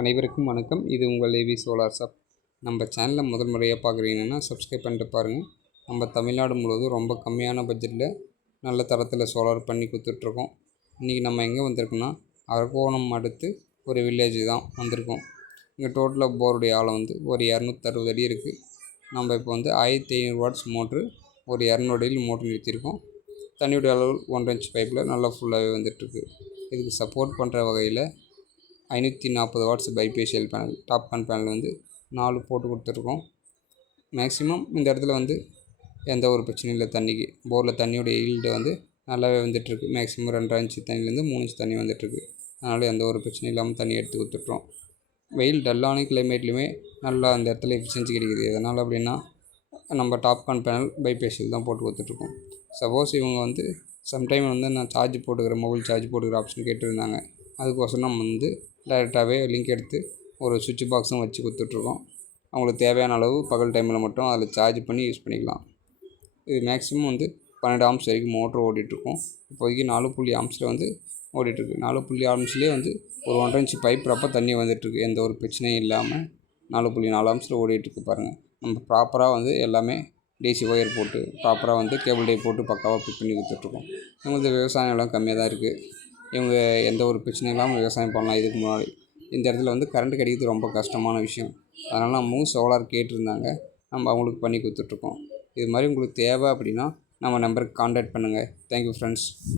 அனைவருக்கும் வணக்கம். இது உங்கள் ஏவி சோலார் சப் நம்ம சேனலை முதல் முறையாக பார்க்குறீங்கன்னா சப்ஸ்கிரைப் பண்ணிட்டு பாருங்கள் நம்ம தமிழ்நாடு முழுவதும் ரொம்ப கம்மியான பட்ஜெட்டில் நல்ல தரத்தில் சோலார் பண்ணி கொடுத்துட்ருக்கோம். இன்றைக்கி நம்ம எங்கே வந்திருக்கோம்னா அரக்கோணம் அடுத்து ஒரு வில்லேஜ் தான் வந்திருக்கோம். இங்கே டோட்டலாக போருடைய ஆழம் வந்து ஒரு இரநூத்தறுபது அடி இருக்குது நம்ம இப்போ வந்து ஆயிரத்தி ஐநூறு வாட்ஸ் மோட்ரு ஒரு இரநூறு அடியில் மோட்ரு நிறுத்தியிருக்கோம். தண்ணியுடைய அளவு ஒன்றரை இன்ச் பைப்பில் நல்லா ஃபுல்லாகவே வந்துட்டுருக்கு இதுக்கு சப்போர்ட் பண்ணுற வகையில் ஐநூற்றி நாற்பது watts bifacial panel TOPCon panel வந்து நாலு போட்டு கொடுத்துருக்கோம். மேக்ஸிமம் இந்த இடத்துல வந்து எந்த ஒரு பிரச்சனையும் இல்லை தண்ணிக்கு போரில் தண்ணியோடைய ஈல்டு வந்து நல்லாவே வந்துட்டுருக்கு. மேக்ஸிமம் ரெண்டரை இன்ச்சு தண்ணிலேருந்து மூணு இன்ச்சு தண்ணி வந்துட்டுருக்கு. அதனால் எந்த ஒரு பிரச்சனையும் இல்லாமல் தண்ணி எடுத்து கொடுத்துட்றோம் வெயில் டல்லான கிளைமேட்லேயுமே நல்லா அந்த இடத்துல எஃபிஷியன்சி கிடைக்குது. எதனால் அப்படின்னா நம்ம டாப்கான் பேனல் பைபேஷியல் தான் போட்டு கொடுத்துட்ருக்கோம் சப்போஸ் இவங்க வந்து சம்டைம் வந்து நான் சார்ஜ் போட்டுக்கிற மொபைல் சார்ஜ் போட்டுக்கிற ஆப்ஷன் கேட்டிருந்தாங்க. அதுக்கோசரம் நம்ம வந்து டைரெக்டாகவே லிங்க் எடுத்து ஒரு சுவிட்ச் பாக்ஸும் வச்சு கொடுத்துட்ருக்கோம். அவங்களுக்கு தேவையான அளவு பகல் டைமில் மட்டும் அதில் சார்ஜ் பண்ணி யூஸ் பண்ணிக்கலாம். இது மேக்ஸிமம் வந்து பன்னெண்டு ஆம்ஸ் வரைக்கும் மோட்ரு ஓடிட்டுருக்கோம். இப்போதைக்கு நாலு புள்ளி ஆம்ஸில் வந்து ஓடிட்டுருக்கு. நாலு புள்ளி ஆம்ஸ்லேயே வந்து ஒரு ஒன்றரை இன்ச்சு பைப் ரப்ப தண்ணி வந்துட்டுருக்கு. எந்த ஒரு பிரச்சனையும் இல்லாமல் நாலு புள்ளி நாலு ஆம்ஸில் ஓடிட்டுருக்கு பாருங்கள் நம்ம ப்ராப்பராக வந்து எல்லாமே டிசி ஒயர் போட்டு ப்ராப்பராக வந்து கேபிள் டை போட்டு பக்காவாக ஃபிட் பண்ணி கொடுத்துட்ருக்கோம். எங்களுக்கு விவசாயம் எல்லாம் கம்மியாக தான் இருக்குது இவங்க எந்த ஒரு பிரச்சனையும் இல்லாமல் விவசாயம் பண்ணலாம். இதுக்கு முன்னாடி இந்த இடத்துல வந்து கரண்ட் கிடைக்கிறது ரொம்ப கஷ்டமான விஷயம். அதனால் நம்மவும் சோலார் கேட்டிருந்தாங்க. நம்ம அவங்களுக்கு பண்ணி கொடுத்துட்ருக்கோம் இது மாதிரி உங்களுக்கு தேவை அப்படின்னா நம்ம நம்பருக்கு காண்டாக்ட் பண்ணுங்கள் தேங்க்யூ ஃப்ரெண்ட்ஸ்